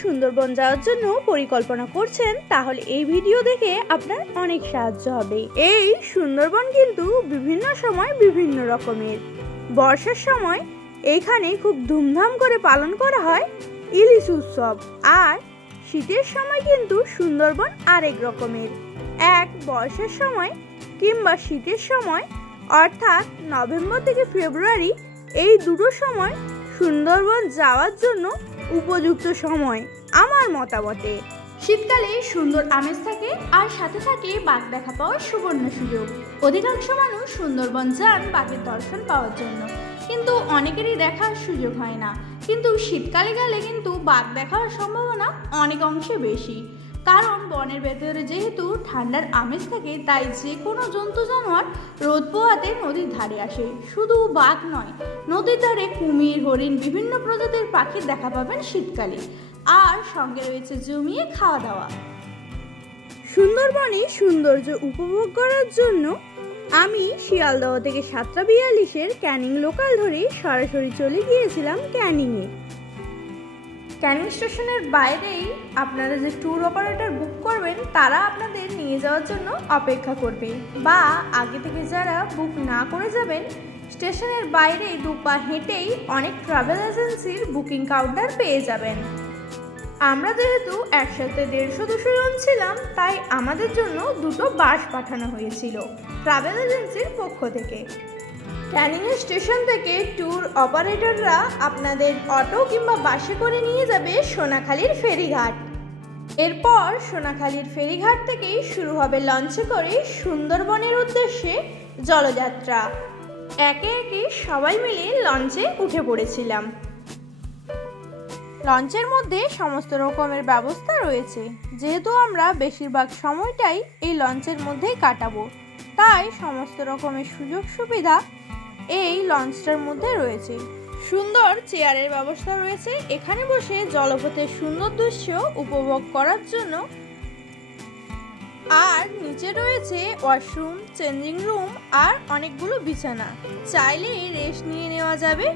সুন্দরবন যাওয়ার জন্য পরিকল্পনা করছেন তাহলে এই ভিডিও দেখে আপনার অনেক সাহায্য হবে। এই সুন্দরবন কিন্তু বিভিন্ন সময় বিভিন্ন রকমের। বর্ষার সময় এইখানে খুব ধুমধাম করে পালন করা হয় ইলিশ উৎসব, আর শীতের সময় কিন্তু সুন্দরবন আরেক রকমের। এক বর্ষার সময় কিংবা শীতের সময় অর্থাৎ নভেম্বর থেকে ফেব্রুয়ারি, এই দুটো সময় সুন্দরবন যাওয়ার জন্য উপযুক্ত সময় আমার মতামতে। শীতকালে সুন্দর আমেজ থাকে আর সাথে থাকে বাঘ দেখা পাওয়ার সুবর্ণ সুযোগ। অধিকাংশ মানুষ সুন্দরবন যান বাঘের দর্শন পাওয়ার জন্য, কিন্তু অনেকেরই দেখার সুযোগ হয় না। কিন্তু শীতকালে গেলে কিন্তু বাঘ দেখার সম্ভাবনা অনেক অংশে বেশি, কারণ বনের ভেতরে যেহেতু ঠান্ডার আমেজ থাকে, তাই যে কোনো জন্তু জানোয়ার রোদ পোহাতে নদীর ধারে আসে। শুধু বাঘ নয়, নদীর ধারে কুমির, হরিণ, বিভিন্ন প্রজাতির পাখির দেখা পাবেন শীতকালে। আর সঙ্গে রয়েছে জমিয়ে খাওয়া দাওয়া। সুন্দরবনে সৌন্দর্য উপভোগ করার জন্য আমি শিয়ালদহ থেকে 7:42-এর ক্যানিং লোকাল ধরে সরাসরি চলে গিয়েছিলাম ক্যানিংয়ে। ক্যানিং স্টেশনের বাইরেই আপনারা যে ট্যুর অপারেটর বুক করবেন তারা আপনাদের নিয়ে যাওয়ার জন্য অপেক্ষা করবে, বা আগে থেকে যারা বুক না করে যাবেন স্টেশনের বাইরে দুপা হেঁটেই অনেক ট্রাভেল এজেন্সির বুকিং কাউন্টার পেয়ে যাবেন। আমরা যেহেতু একসাথে 150-200 জন ছিলাম, তাই আমাদের জন্য দুটো বাস পাঠানো হয়েছিল ট্রাভেল এজেন্সির পক্ষ থেকে। ক্যানিং স্টেশন থেকে ট্যুর অপারেটররা আপনাদের অটো কিংবা বাসে করে নিয়ে যাবে সোনাখালীর ফেরিঘাট। এরপর সোনাখালীর ফেরিঘাট থেকেই শুরু হবে লঞ্চে করে সুন্দরবনের উদ্দেশ্যে জলযাত্রা। একে একে সবাই মিলে লঞ্চে উঠে পড়েছিলাম। লঞ্চের মধ্যে সমস্ত রকমের ব্যবস্থা রয়েছে। যেহেতু আমরা বেশিরভাগ সময়টাই এই লঞ্চের মধ্যেই কাটাবো, তাই সমস্ত রকমের সুযোগ সুবিধা এই লঞ্চটার মধ্যে রয়েছে। সুন্দর চেয়ারের ব্যবস্থা রয়েছে, এখানে বসে জলপথের সুন্দর দৃশ্য উপভোগ করার জন্য। আর নিচে রয়েছে ওয়াশরুম, চেঞ্জিং রুম আর অনেকগুলো বিছানা। চাইলে রেস্ট নিয়ে নেওয়া যাবে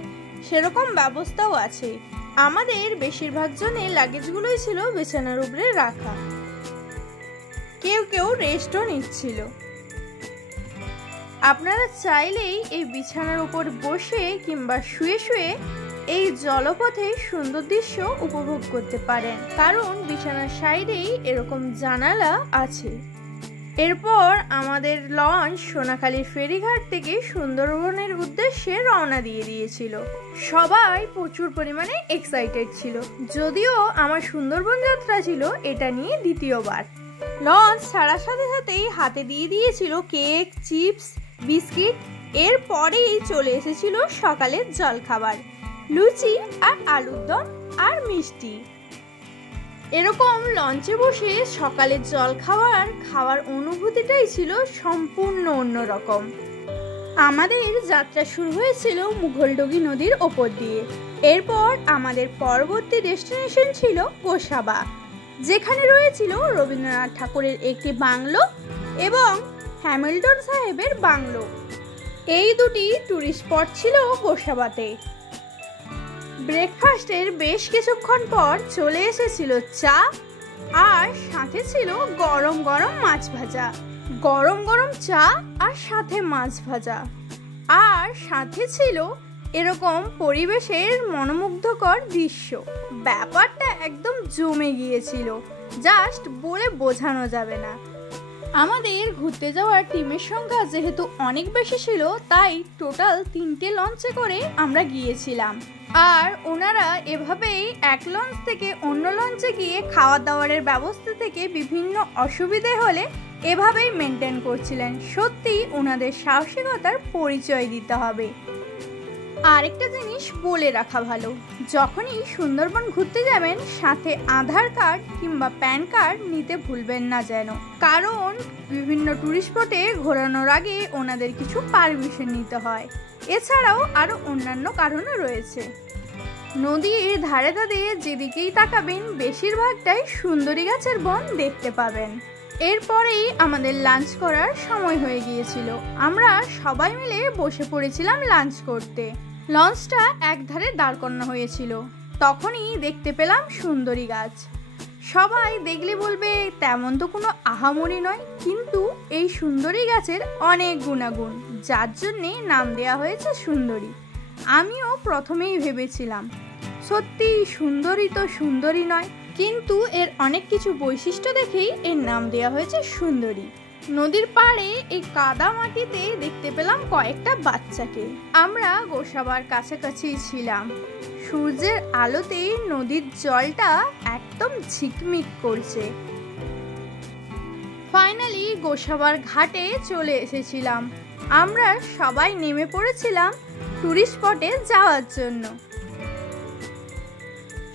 সেরকম ব্যবস্থাও আছে। আমাদের বেশিরভাগ জনের লাগেজগুলোই ছিল বিছানার উপরে রাখা, কেউ কেউ রেস্টও নিচ্ছিল। আপনারা চাইলেই এই বিছানার উপর বসে কিংবা শুয়ে শুয়ে এই জলপথে সুন্দর দৃশ্য উপভোগ করতে পারেন, কারণ বিছানার সাইডেই এরকম জানালা আছে। এরপর আমাদের লঞ্চ সোনাখালীর ফেরিঘাট থেকে সুন্দরবনের উদ্দেশ্যে রওনা দিয়ে দিয়েছিল। সবাই প্রচুর পরিমাণে এক্সাইটেড ছিল, যদিও আমার সুন্দরবন যাত্রা ছিল এটা নিয়ে দ্বিতীয়বার। লঞ্চ ছাড়ার সাথে সাথেই হাতে দিয়ে দিয়েছিল কেক, চিপস, বিস্কিট। এরপরেই চলে এসেছিল সকালের জলখাবার, লুচি আর আলুর দম আর মিষ্টি। এরকম লঞ্চে বসে সকালের জলখাবার খাওয়ার অনুভূতিটাই ছিল সম্পূর্ণ অন্যরকম। আমাদের যাত্রা শুরু হয়েছিল মুঘলডুগি নদীর ওপর দিয়ে। এরপর আমাদের পরবর্তী ডেস্টিনেশন ছিল গোসাবা, যেখানে রয়েছিল রবীন্দ্রনাথ ঠাকুরের একটি বাংলো এবং হ্যামিল্টন সাহেবের বাংলো। এই দুটি টুরিস্ট স্পট ছিল গোসাবাতে। ব্রেকফাস্টের বেশ কিছুক্ষণ পর চলে এসেছিল চা, আর সাথে ছিল গরম গরম মাছ ভাজা। গরম গরম চা আর সাথে মাছ ভাজা, আর সাথে ছিল এরকম পরিবেশের মনোমুগ্ধকর দৃশ্য। ব্যাপারটা একদম জমে গিয়েছিল, জাস্ট বলে বোঝানো যাবে না। আমাদের ঘুরতে যাওয়ার টিমের সংখ্যা যেহেতু অনেক বেশি ছিল, তাই টোটাল 3টে লঞ্চে করে আমরা গিয়েছিলাম। আর ওনারা এভাবেই এক লঞ্চ থেকে অন্য লঞ্চে গিয়ে খাওয়া দাওয়ারের ব্যবস্থা থেকে বিভিন্ন অসুবিধে হলে এভাবেই মেনটেন করছিলেন। সত্যি ওনাদের সাহসিকতার পরিচয় দিতে হবে। আরেকটা জিনিস বলে রাখা ভালো, যখনই সুন্দরবন ঘুরতে যাবেন সাথে আধার কার্ড কিংবা প্যান কার্ড নিতে ভুলবেন না যেন, কারণ বিভিন্ন টুরিস্ট স্পটে ঘোরানোর আগে ওনাদের কিছু পারমিশন নিতে হয়। এছাড়াও আরও অন্যান্য কারণও রয়েছে। নদীর ধারে ধারে যেদিকেই তাকাবেন বেশিরভাগটাই সুন্দরী গাছের বন দেখতে পাবেন। এরপরেই আমাদের লাঞ্চ করার সময় হয়ে গিয়েছিল। আমরা সবাই মিলে বসে পড়েছিলাম লাঞ্চ করতে। লঞ্চটা একধারে দাঁড় করানো হয়েছিল। তখনই দেখতে পেলাম সুন্দরী গাছ। সবাই দেখলে বলবে তেমন তো কোনো আহামরি নয়, কিন্তু এই সুন্দরী গাছের অনেক গুণাগুণ, যার জন্যে নাম দেওয়া হয়েছে সুন্দরী। আমিও প্রথমেই ভেবেছিলাম সত্যি সুন্দরী তো সুন্দরী নয়, কিন্তু এর অনেক কিছু বৈশিষ্ট্য দেখেই এর নাম দেওয়া হয়েছে সুন্দরী। নদীর পাড়ে এই কাদা মাটিতে দেখতে পেলাম কয়েকটা বাচ্চাকে। আমরা গোসাবার কাছাকাছি ছিলাম। সূর্যের আলোতে নদীর জলটা একদম ঝিকমিক করছে। ফাইনালি গোসাবার ঘাটে চলে এসেছিলাম। আমরা সবাই নেমে পড়েছিলাম টুরিস্ট স্পটে যাওয়ার জন্য।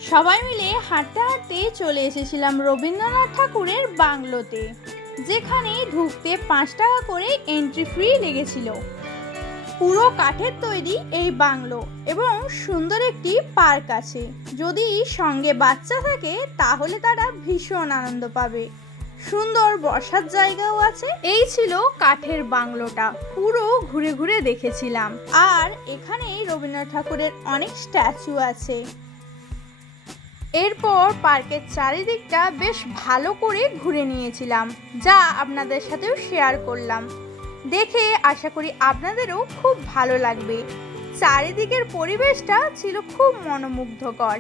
সবাই মিলে হাঁটতে হাঁটতে চলে এসেছিলাম রবীন্দ্রনাথ ঠাকুরের বাংলোতে, যেখানে ঢুকতে 5 টাকা করে এন্ট্রি ফ্রি লেগেছিল। পুরো কাঠের তৈরি এই বাংলো এবং সুন্দর একটি পার্ক আছে। যদি সঙ্গে বাচ্চা থাকে তাহলে তারা ভীষণ আনন্দ পাবে। সুন্দর বসার জায়গাও আছে। এই ছিল কাঠের বাংলোটা, পুরো ঘুরে ঘুরে দেখেছিলাম। আর এখানে রবীন্দ্রনাথ ঠাকুরের অনেক স্ট্যাচু আছে। এরপর পার্কের চারিদিকটা বেশ ভালো করে ঘুরে নিয়েছিলাম, যা আপনাদের সাথেও শেয়ার করলাম। দেখে আশা করি আপনাদেরও খুব ভালো লাগবে। চারিদিকের পরিবেশটা ছিল খুব মনোমুগ্ধকর।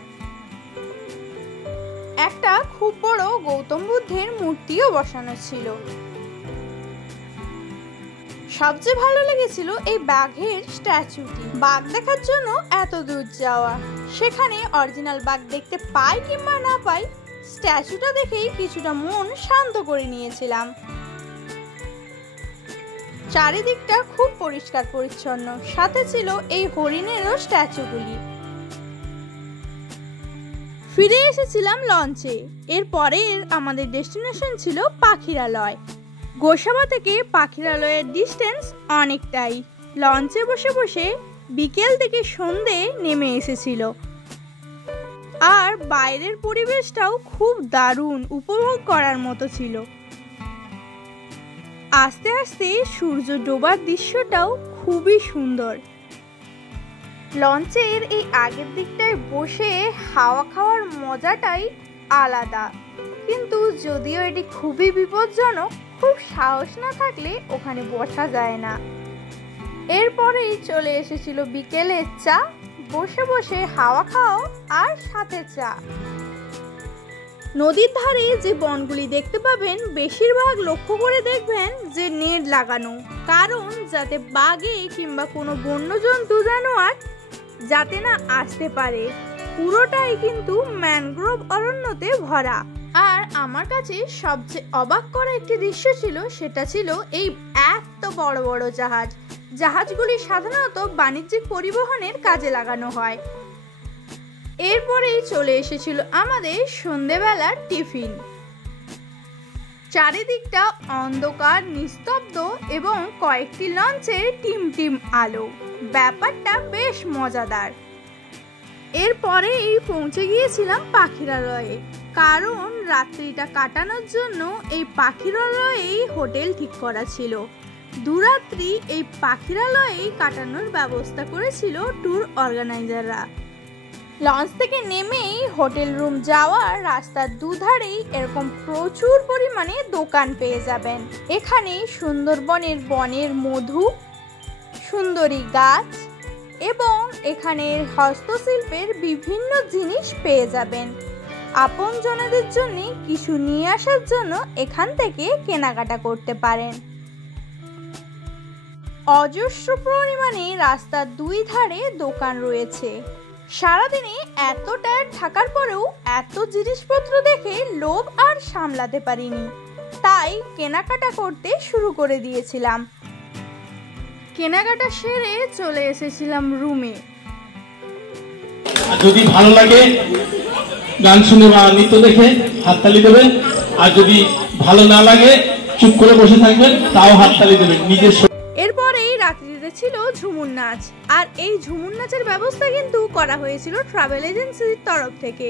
একটা খুব বড় গৌতম বুদ্ধের মূর্তিও বসানো ছিল। সবচেয়ে ভালো লেগেছিল এই বাঘের স্ট্যাচুটি। বাঘ দেখার জন্য এত দূর যাওয়া, সেখানে অরিজিনাল বাঘ দেখতে পাই কিংবা না পাই, স্ট্যাচুটা দেখেই কিছুটা মন শান্ত করে নিয়েছিলাম। চারিদিকটা খুব পরিষ্কার পরিচ্ছন্ন, সাথে ছিল এই হরিণেরও স্ট্যাচুগুলি। ফিরে এসেছিলাম লঞ্চে। এরপরে আমাদের ডেস্টিনেশন ছিল পাখিরালয়। গোসাবা থেকে পাখিরালয়ের ডিস্টেন্স অনেকটাই। লঞ্চে বসে বসে বিকেল থেকে সন্ধে নেমে এসেছিল, আর বাইরের পরিবেশটাও খুব দারুণ, উপভোগ করার মতো ছিল। আস্তে আস্তে সূর্য ডোবার দৃশ্যটাও খুবই সুন্দর। লঞ্চের এই আগের দিকটায় বসে হাওয়া খাওয়ার মজাটাই আলাদা, কিন্তু যদিও এটি খুবই বিপজ্জনক, খুব সাহস না থাকলে ওখানে বসা যায় না। এরপরেই চলে এসেছিল বিকেলের চা। বসে বসে হাওয়া খাও আর সাথে চা। নদীর ধারে যে বনগুলি দেখতে পাবেন, বেশিরভাগ লক্ষ্য করে দেখবেন যে নেট লাগানো, কারণ যাতে বাঘে কিংবা কোনো বন্যজন্তু জানোয়ার যাতে না আসতে পারে। পুরোটাই কিন্তু ম্যানগ্রোভ অরণ্যতে ভরা। আর আমার কাছে সবচেয়ে অবাক করা একটি দৃশ্য ছিল, সেটা ছিল এই এত বড় বড় জাহাজ। জাহাজগুলি সাধারণত বাণিজ্যিক পরিবহনের কাজে লাগানো হয়। এরপরেই চলে এসেছিল আমাদের সন্ধেবেলার টিফিন। চারিদিকটা অন্ধকার, নিস্তব্ধ এবং কয়েকটি লঞ্চের টিম টিম আলো। ব্যাপারটা বেশ মজাদার। এরপরেই পৌঁছে গিয়েছিলাম পাখিরালয়ে, কারণ রাত্রিটা কাটানোর জন্য এই পাখিরালয়েই হোটেল ঠিক করা ছিল। দুরাত্রি এই পাখিরালয়েই কাটানোর ব্যবস্থা করেছিল ট্যুর অর্গানাইজাররা। লঞ্চ থেকে নেমেই হোটেল রুম যাওয়ার রাস্তার দুধারেই এরকম প্রচুর পরিমাণে দোকান পেয়ে যাবেন। এখানে সুন্দরবনের বনের মধু, সুন্দরী গাছ এবং এখানের হস্তশিল্পের বিভিন্ন জিনিস পেয়ে যাবেন। আপনজনদের জন্য কিছু নিয়ে আসার জন্য এখান থেকে কেনাকাটা করতে পারেন। অজস্র পরিমাণে রাস্তার দুই ধারে দোকান রয়েছে। সারাদিনে এত টায়ার্ড থাকার পরেও এত জিনিসপত্র দেখে লোভ আর সামলাতে পারিনি, তাই কেনাকাটা করতে শুরু করে দিয়েছিলাম। কেনাকাটা সেরে চলে এসেছিলাম রুমে। যদি ভালো লাগে গান শুনে বা নৃত্য দেখে হাততালি দেবেন, আর যদি ভালো না লাগে চুপ করে বসে থাকবেন, তাও হাততালি দেবেন নিজের। এরপরেই রাত্রিতে ছিল ঝুমুর নাচ, আর এই ঝুমুর নাচের ব্যবস্থা কিন্তু করা হয়েছিল ট্রাভেল এজেন্সির তরফ থেকে।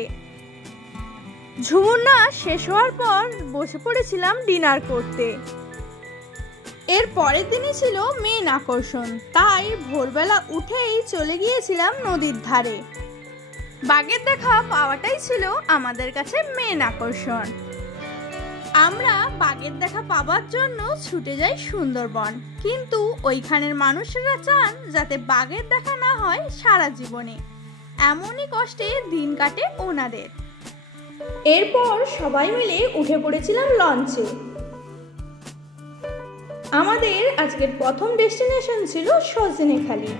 ঝুমুর নাচ শেষ হওয়ার পর বসে পড়েছিলাম ডিনার করতে। এর পরের দিনই ছিল মেন আকর্ষণ, তাই ভোরবেলা উঠেই চলে গিয়েছিলাম নদীর ধারে। বাঘের দেখা পাওয়াটাই ছিল আমাদের কাছে মেন আকর্ষণ। আমরা বাঘের দেখা পাওয়ার জন্য ছুটে যাই সুন্দরবন, কিন্তু ওইখানের মানুষেরা চান যাতে বাঘের দেখা না হয় সারা জীবনে। এমনই কষ্টে দিন কাটে ওনাদের। এরপর সবাই মিলে উঠে পড়েছিলাম লঞ্চে। আমাদের আজকের প্রথম ডেস্টিনেশন ছিল সজনেখালি।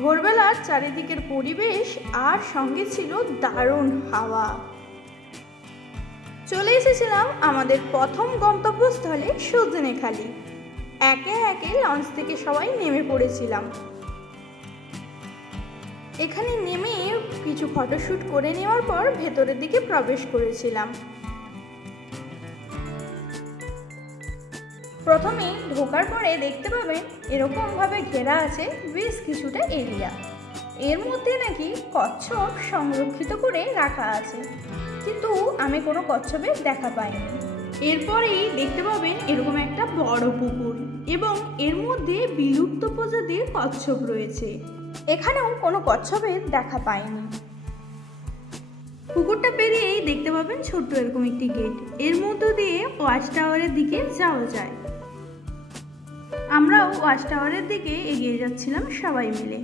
ভোরবেলার চারিদিকের পরিবেশ আর সঙ্গে ছিল দারুণ হাওয়া। চলে এসেছিলাম আমাদের প্রথম গন্তব্যস্থলে সজনেখালি। একে একে লঞ্চ থেকে সবাই নেমে পড়েছিলাম। এখানে নেমে কিছু ফটোশ্যুট করে নেওয়ার পর ভেতরের দিকে প্রবেশ করেছিলাম। প্রথমে ঢোকার পরে দেখতে পাবেন এরকম ভাবে ঘেরা আছে বেশ কিছুটা এরিয়া। এর মধ্যে নাকি কচ্ছপ সংরক্ষিত করে রাখা আছে, কিন্তু আমি কোনো কচ্ছপের দেখা পাইনি। এরপরেই দেখতে পাবেন এরকম একটা বড় পুকুর এবং এর মধ্যে বিলুপ্ত প্রজাতির কচ্ছপ রয়েছে। এখানেও কোনো কচ্ছপের দেখা পাইনি। পুকুরটা পেরিয়েই দেখতে পাবেন ছোট্ট এরকম একটি গেট, এর মধ্য দিয়ে ওয়াচ টাওয়ারের দিকে যাওয়া যায়। আমরাও ওয়াচ টাওয়ারের দিকে এগিয়ে যাচ্ছিলাম সবাই মিলে।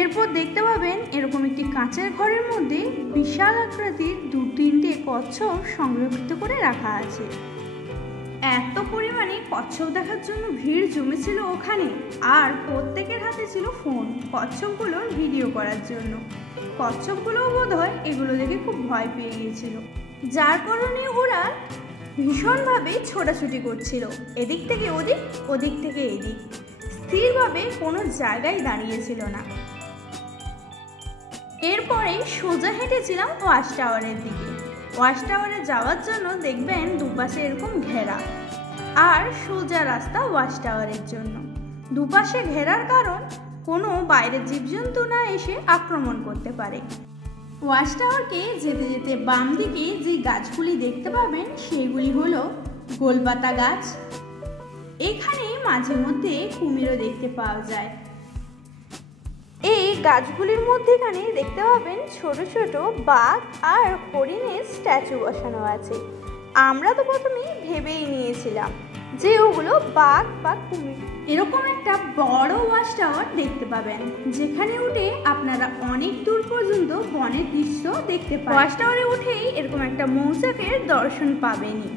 এরপর দেখতে পাবেন এরকম একটি কাঁচের ঘরের মধ্যে বিশাল আকৃতির 2-3টে কচ্ছপ সংরক্ষিত করে রাখা আছে। এত পরিমাণে কচ্ছপ দেখার জন্য ভিড় জমেছিল ওখানে, আর প্রত্যেকের হাতে ছিল ফোন কচ্ছপগুলোর ভিডিও করার জন্য। কচ্ছপগুলোও বোধহয় এগুলো দেখে খুব ভয় পেয়ে গিয়েছিল, যার কারণে ওরা ভীষণভাবে ছোটাছুটি করছিল, এদিক থেকে ওদিক, ওদিক থেকে এদিক, স্থিরভাবে কোনো জায়গায় দাঁড়িয়েছিল না। এরপরে সোজা হেঁটেছিলাম ওয়াচ টাওয়ারের দিকে। ওয়াচ টাওয়ারে যাওয়ার জন্য দেখবেন দুপাশে এরকম ঘেরা, আর সোজা রাস্তা ওয়াচ টাওয়ারের জন্য। দুপাশে ঘেরার কারণ কোনো বাইরের জীবজন্তু না এসে আক্রমণ করতে পারে। ওয়াচ টাওয়ারকে যেতে যেতে বাম দিকে যে গাছগুলি দেখতে পাবেন সেইগুলি হলো গোলপাতা গাছ। এখানে মাঝে মধ্যে কুমিরও দেখতে পাওয়া যায়। এই গাছগুলির মধ্যেখানে দেখতে পাবেন ছোট ছোট বাঘ আর হরিণের স্ট্যাচু বসানো আছে। আমরা তো প্রথমেই ভেবেই নিয়েছিলাম যে ওগুলো বাঘ বা কুমির। এরকম একটা বড় ওয়াচ টাওয়ার দেখতে পাবেন, যেখানে উঠে আপনারা অনেক দূর পর্যন্ত বনের দৃশ্য দেখতে পাবেন। ওয়াচ টাওয়ারে উঠেই এরকম একটা মৌচাকের দর্শন পাবেনই।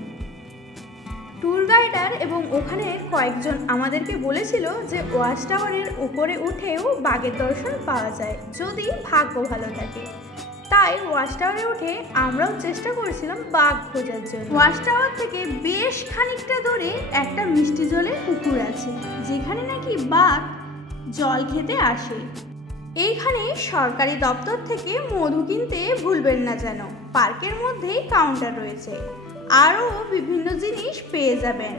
ট্যুর গাইডার এবং ওখানে কয়েকজন আমাদেরকে বলেছিল যে ওয়াচ টাওয়ারের উপরে উঠেও বাঘের দর্শন পাওয়া যায় যদি ভাগ্য ভালো থাকে। তাই ওয়াচ টাওয়ারে উঠে আমরাও চেষ্টা করেছিলাম বাঘ খোঁজার জন্য। ওয়াচ টাওয়ার থেকে বেশ খানিকটা দূরে একটা মিষ্টি জলের পুকুর আছে, যেখানে নাকি বাঘ জল খেতে আসে। এইখানে সরকারি দপ্তর থেকে মধু কিনতে ভুলবেন না যেন। পার্কের মধ্যেই কাউন্টার রয়েছে, আরও বিভিন্ন জিনিস পেয়ে যাবেন।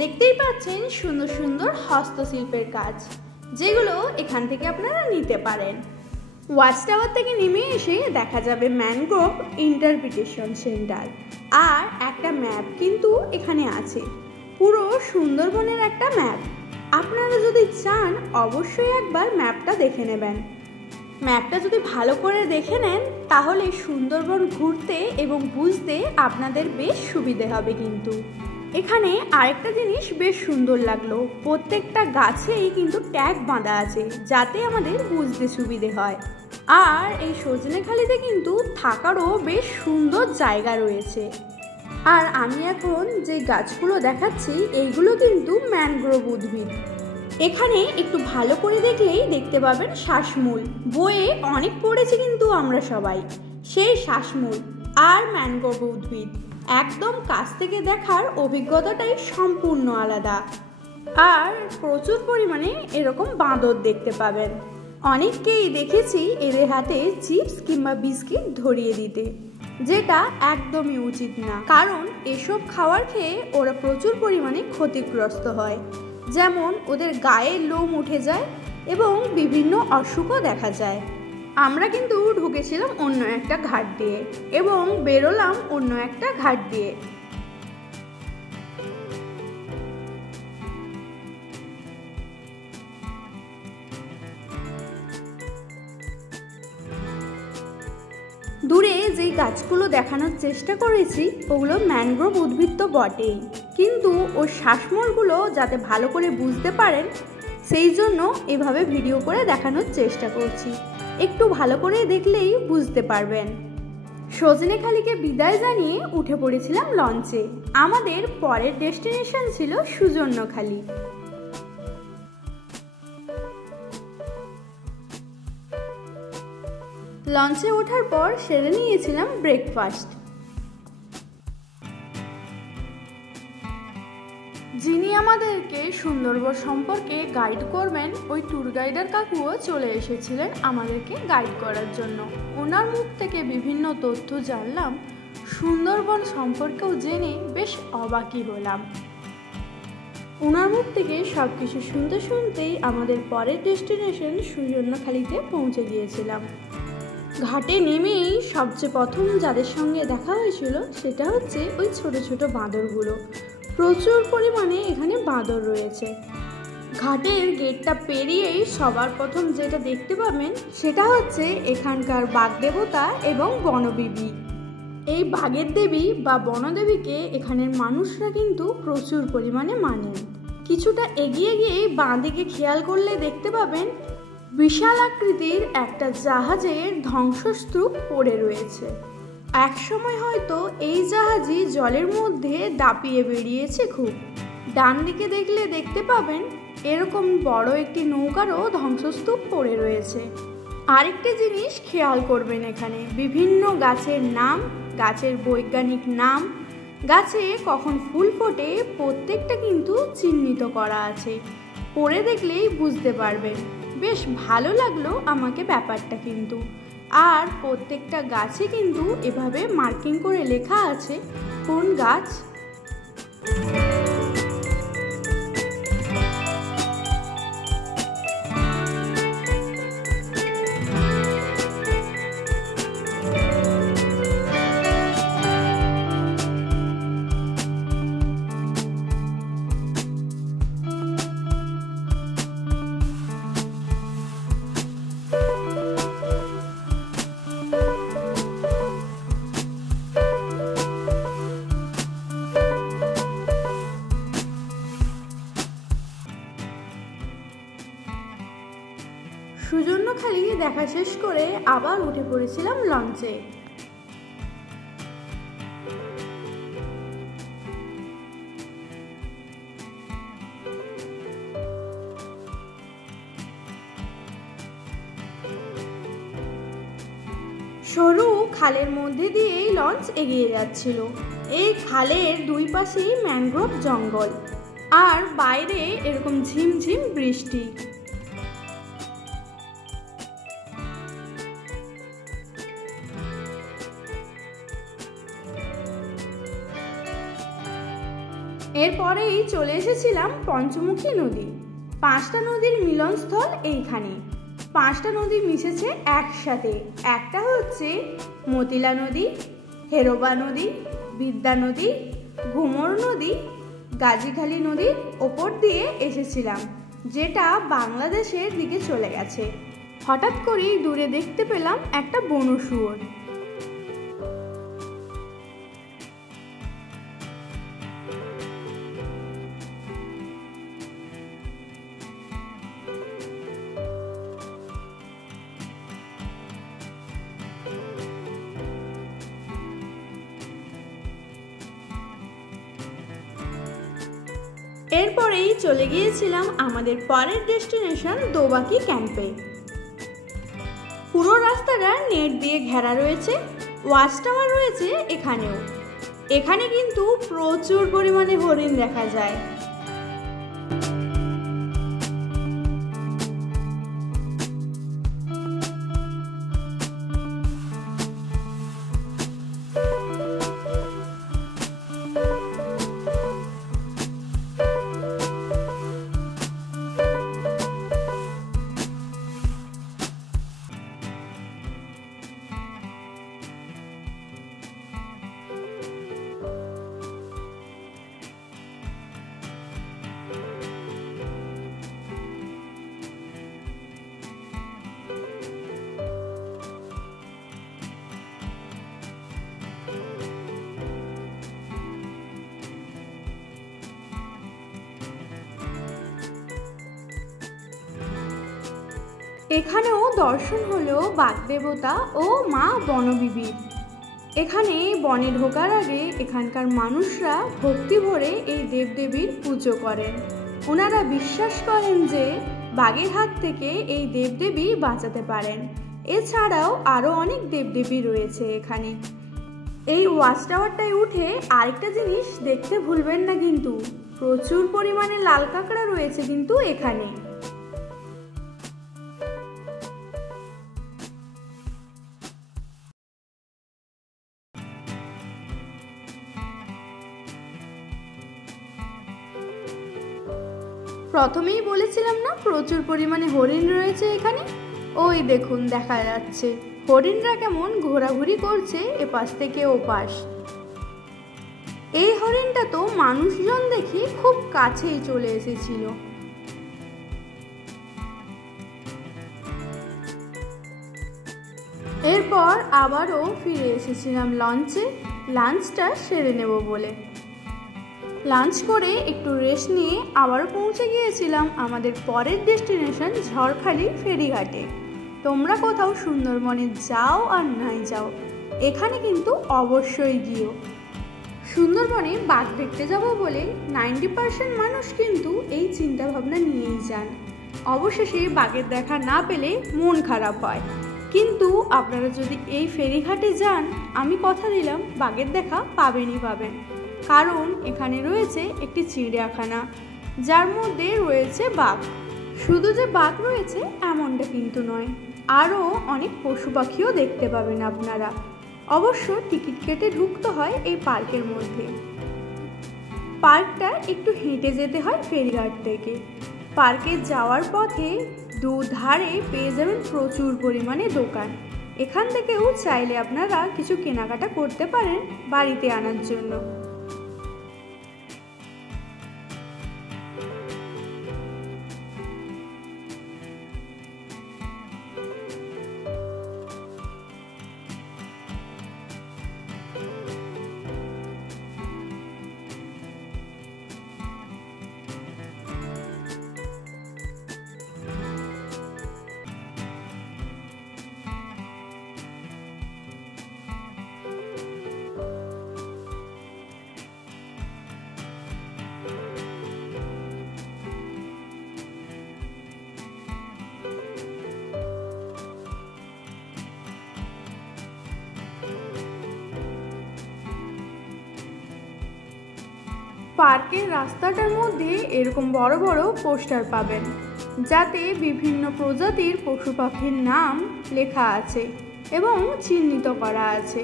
দেখতেই পাচ্ছেন সুন্দর সুন্দর হস্তশিল্পের কাজ, যেগুলো এখান থেকে আপনারা নিতে পারেন। ওয়াচ টাওয়ার থেকে নেমে এসে দেখা যাবে ম্যানগ্রোভ ইন্টারপ্রিটেশন সেন্টার, আর একটা ম্যাপ কিন্তু এখানে আছে, পুরো সুন্দরবনের একটা ম্যাপ। আপনারা যদি চান অবশ্যই একবার ম্যাপটা দেখে নেবেন। ম্যাপটা যদি ভালো করে দেখে নেন তাহলে সুন্দরবন ঘুরতে এবং বুঝতে আপনাদের বেশ সুবিধে হবে। কিন্তু এখানে আরেকটা জিনিস বেশ সুন্দর লাগলো, প্রত্যেকটা গাছেই কিন্তু ট্যাগ বাঁধা আছে যাতে আমাদের বুঝতে সুবিধে হয়। আর এই সজনেখালিতে কিন্তু থাকারও বেশ সুন্দর জায়গা রয়েছে। আর আমি এখন যে গাছগুলো দেখাচ্ছি এইগুলো কিন্তু ম্যানগ্রোভ উদ্ভিদ। এখানে একটু ভালো করে দেখলেই দেখতে পাবেন শ্বাসমূল। বইয়ে অনেক পড়েছি কিন্তু আমরা সবাই, সেই শ্বাসমূল আর ম্যানগ্রোভ উদ্ভিদ একদম কাছ থেকে দেখার অভিজ্ঞতাটাই সম্পূর্ণ আলাদা। আর প্রচুর পরিমাণে এরকম বাঁদর দেখতে পাবেন। অনেককেই দেখেছি এদের হাতে চিপস কিংবা বিস্কিট ধরিয়ে দিতে, যেটা একদমই উচিত না, কারণ এসব খাবার খেয়ে ওরা প্রচুর পরিমাণে ক্ষতিগ্রস্ত হয়। যেমন ওদের গায়ে লোম উঠে যায় এবং বিভিন্ন অসুখও দেখা যায়। আমরা কিন্তু ঢুকেছিলাম অন্য একটা ঘাট দিয়ে এবং বেরোলাম অন্য একটা ঘাট দিয়ে। দূরে যেই গাছগুলো দেখানোর চেষ্টা করেছি ওগুলো ম্যানগ্রোভ উদ্ভিদ তো বটেই, কিন্তু ওর শ্বাসমূলগুলো যাতে ভালো করে বুঝতে পারেন সেই জন্য এভাবে ভিডিও করে দেখানোর চেষ্টা করছি। একটু ভালো করে দেখলেই বুঝতে পারবেন। সজনেখালিকে বিদায় জানিয়ে উঠে পড়েছিলাম লঞ্চে। আমাদের পরের ডেস্টিনেশন ছিল সুজন্যখালি। লঞ্চে ওঠার পর সেরে নিয়েছিলাম ব্রেকফাস্ট। যিনি আমাদেরকে সুন্দরবন সম্পর্কে গাইড করবেন ওই ট্যুর গাইডার কাকুও চলে এসেছিলেন আমাদেরকে গাইড করার জন্য। ওনার মুখ থেকে বিভিন্ন তথ্য জানলাম, সুন্দরবন সম্পর্কেও জেনে বেশ অবাকই হলাম। ওনার মুখ থেকে সব কিছু শুনতে শুনতেই আমাদের পরের ডেস্টিনেশন সুজন্যখালিতে পৌঁছে গিয়েছিলাম। ঘাটে নেমেই সবচেয়ে প্রথম যাদের সঙ্গে দেখা হয়েছিল সেটা হচ্ছে ওই ছোট ছোট বাঁদরগুলো। প্রচুর পরিমাণে এখানে বাঁদর রয়েছে। ঘাটের গেটটা পেরিয়েই সবার প্রথম যেটা দেখতে পাবেন সেটা হচ্ছে এখানকার বাগদেবতা এবং বনবিবি। এই বাঘের দেবী বা বনদেবীকে এখানের মানুষরা কিন্তু প্রচুর পরিমাণে মানেন। কিছুটা এগিয়ে গিয়েই বাঁ দিকে খেয়াল করলে দেখতে পাবেন বিশাল আকৃতির একটা জাহাজের ধ্বংসস্তূপ পড়ে রয়েছে। একসময় হয়তো এই জাহাজই জলের মধ্যে দাপিয়ে বেরিয়েছে খুব। ডান দিকে দেখলে দেখতে পাবেন এরকম বড় একটি নৌকারও ধ্বংসস্তূপ পড়ে রয়েছে। আরেকটি জিনিস খেয়াল করবেন, এখানে বিভিন্ন গাছের নাম, গাছের বৈজ্ঞানিক নাম, গাছে কখন ফুল ফোটে প্রত্যেকটা কিন্তু চিহ্নিত করা আছে। পড়ে দেখলেই বুঝতে পারবেন। বেশ ভালো লাগলো আমাকে ব্যাপারটা কিন্তু। আর প্রত্যেকটা গাছে কিন্তু এভাবে মার্কিং করে লেখা আছে কোন গাছ। সুজন্যখালি দেখা শেষ করে আবার উঠে পড়েছিলাম লঞ্চে। সরু খালের মধ্যে দিয়েই লঞ্চ এগিয়ে যাচ্ছিল। এই খালের দুই পাশেই ম্যানগ্রোভ জঙ্গল আর বাইরে এরকম ঝিমঝিম বৃষ্টি। এরপরেই চলে এসেছিলাম পঞ্চমুখী নদী। 5টা নদীর মিলনস্থল এইখানে। 5টা নদী মিশেছে একসাথে। একটা হচ্ছে মতিলা নদী, হেরোবা নদী, বিদ্যা নদী, ঘুমর নদী, গাজীখালী নদীর ওপর দিয়ে এসেছিলাম, যেটা বাংলাদেশের দিকে চলে গেছে। হঠাৎ করেই দূরে দেখতে পেলাম একটা বনো শুয়োর। এরপরেই চলে গিয়েছিলাম আমাদের পরের ডেস্টিনেশন দোবাকি ক্যাম্পে। পুরো রাস্তাটা নেট দিয়ে ঘেরা রয়েছে, ওয়াচ টাওয়ার রয়েছে এখানেও। এখানে কিন্তু প্রচুর পরিমাণে হরিণ দেখা যায়। এখানেও দর্শন হলো বাগদেবতা ও মা বনবিবির। এখানে বনে ঢোকার আগে এখানকার মানুষরা ভক্তি ভরে এই দেবদেবীর পুজো করেন। ওনারা বিশ্বাস করেন যে বাঘের হাত থেকে এই দেবদেবী বাঁচাতে পারেন। এছাড়াও আরও অনেক দেবদেবী রয়েছে এখানে। এই ওয়াচ টাওয়ারটায় উঠে আরেকটা জিনিস দেখতে ভুলবেন না, কিন্তু প্রচুর পরিমাণে লাল কাঁকড়া রয়েছে কিন্তু এখানে। প্রথমেই বলেছিলাম না প্রচুর পরিমাণে হরিণ রয়েছে এখানে। ওই দেখুন দেখা যাচ্ছে হরিণরা কেমন ঘোরাঘুরি করছে এপাশ থেকে ওপাশ। এই হরিণটা তো মানুষজন দেখি খুব কাছেই চলে এসেছিল। এরপর আবারও ফিরে এসেছিলাম লঞ্চে, লাঞ্চটা সেরে নেব বলে। লাঞ্চ করে একটু রেস্ট নিয়ে আবারও পৌঁছে গিয়েছিলাম আমাদের পরের ডেস্টিনেশন ঝড়খালি ফেরিঘাটে। তোমরা কোথাও সুন্দরবনে যাও আর নাই যাও, এখানে কিন্তু অবশ্যই গিয়েও। সুন্দরবনে বাঘ দেখতে যাব বলে 90% মানুষ কিন্তু এই চিন্তা ভাবনা নিয়েই যান। অবশেষে বাঘের দেখা না পেলে মন খারাপ হয়, কিন্তু আপনারা যদি এই ফেরিঘাটে যান আমি কথা দিলাম বাঘের দেখা পাবেনই পাবেন। কারণ এখানে রয়েছে একটি চিড়িয়াখানা যার মধ্যে রয়েছে বাঘ। শুধু যে বাঘ রয়েছে এমনটা কিন্তু নয়, আরও অনেক পশু পাখিও দেখতে পাবেন আপনারা। অবশ্য টিকিট কেটে ঢুকতে হয় এই পার্কের মধ্যে। পার্কটা একটু হেঁটে যেতে হয় ফেরিঘাট থেকে। পার্কে যাওয়ার পথে দুধারে পেয়ে যাবেন প্রচুর পরিমাণে দোকান। এখান থেকেও চাইলে আপনারা কিছু কেনাকাটা করতে পারেন বাড়িতে আনার জন্য। পার্কের রাস্তাটার মধ্যে এরকম বড় বড় পোস্টার পাবেন, যাতে বিভিন্ন প্রজাতির পশু পাখির নাম লেখা আছে এবং চিহ্নিত করা আছে।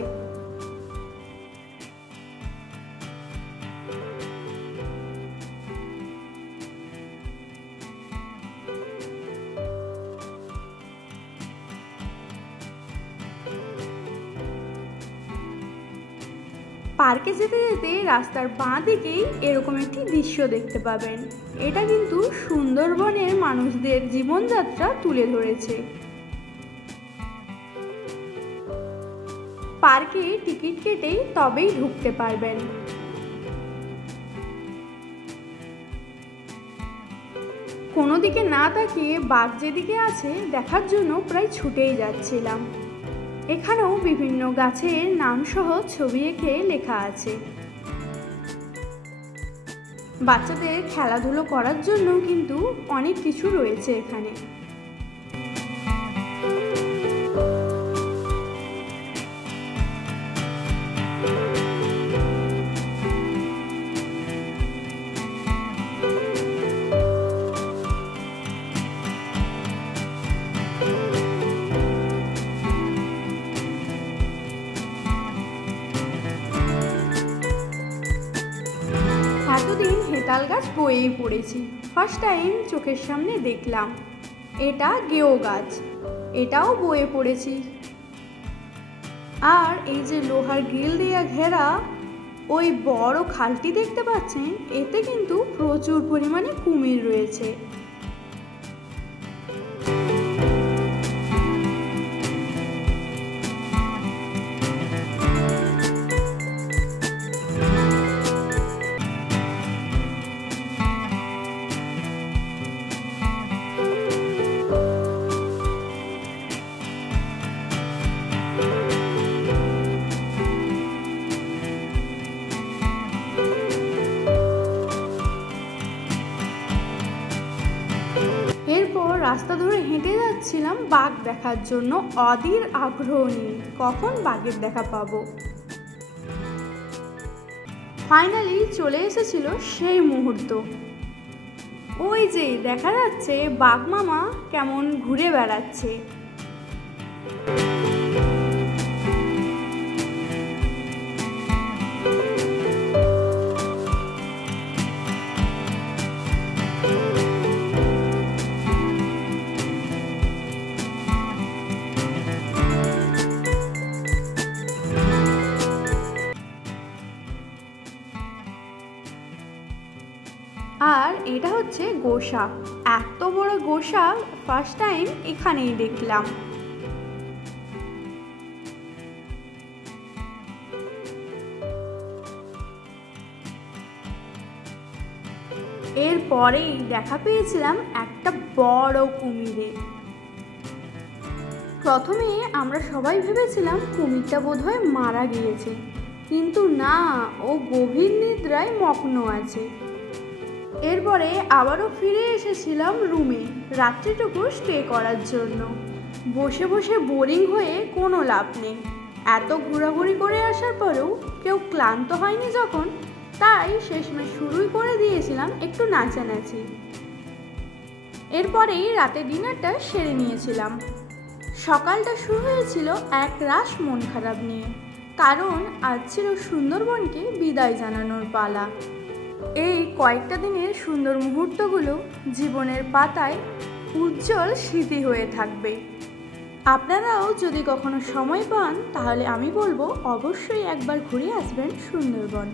পার্কে যেতে যেতে রাস্তার বাঁ দিকেই এরকম একটি দৃশ্য দেখতে পাবেন। এটা কিন্তু সুন্দরবনের মানুষদের জীবনযাত্রা তুলে ধরেছে। পার্কে টিকিট কেটেই তবেই ঢুকতে পারবেন। কোনো দিকে না তাকিয়ে বাঘ যেদিকে আছে দেখার জন্য প্রায় ছুটেই যাচ্ছিলাম। এখানেও বিভিন্ন গাছের নাম সহ ছবি এঁকে লেখা আছে। বাচ্চাদের খেলাধুলো করার জন্য কিন্তু অনেক কিছু রয়েছে এখানে। এতদিন হেতাল গাছ বয়েই পড়েছি, ফার্স্ট টাইম চোখের সামনে দেখলাম। এটা গেও গাছ, এটাও বয়ে পড়েছি। আর এই যে লোহার গ্রিল দিয়ে ঘেরা ওই বড় খালটি দেখতে পাচ্ছেন, এতে কিন্তু প্রচুর পরিমাণে কুমির রয়েছে। যাচ্ছিলাম বাঘ দেখার জন্য অধীর আগ্রহ নিয়ে, কখন বাঘের দেখা পাবো। ফাইনালি চলে এসেছিল সেই মুহূর্ত। ওই যে দেখা যাচ্ছে বাঘ মামা কেমন ঘুরে বেড়াচ্ছে। আর এটা হচ্ছে গোসা। এত বড় গোসা ফার্স্ট টাইম এখানেই দেখলাম। এরপরেই দেখা পেয়েছিলাম একটা বড় কুমিরে। প্রথমে আমরা সবাই ভেবেছিলাম কুমিরটা বোধহয় মারা গিয়েছে, কিন্তু না, ও গভীর নিদ্রায় মগ্ন আছে। এরপরে আবারও ফিরে এসেছিলাম রুমে রাত্রিটুকু স্টে করার জন্য। বসে বসে বোরিং হয়ে কোনো লাভ নেই। এত ঘোরাঘুরি করে আসার পরেও কেউ ক্লান্ত হয়নি যখন, তাই শেষমেশ শুরুই করে দিয়েছিলাম একটু নাচানাচি। এরপরেই রাতে ডিনারটা সেরে নিয়েছিলাম। সকালটা শুরু হয়েছিল এক রাশ মন খারাপ নিয়ে, কারণ আজ ছিল সুন্দরবনকে বিদায় জানানোর পালা। এই কয়েকটা দিনের সুন্দর মুহূর্তগুলো জীবনের পাতায় উজ্জ্বল স্মৃতি হয়ে থাকবে। আপনারাও যদি কখনো সময় পান তাহলে আমি বলবো অবশ্যই একবার ঘুরে আসবেন সুন্দরবন।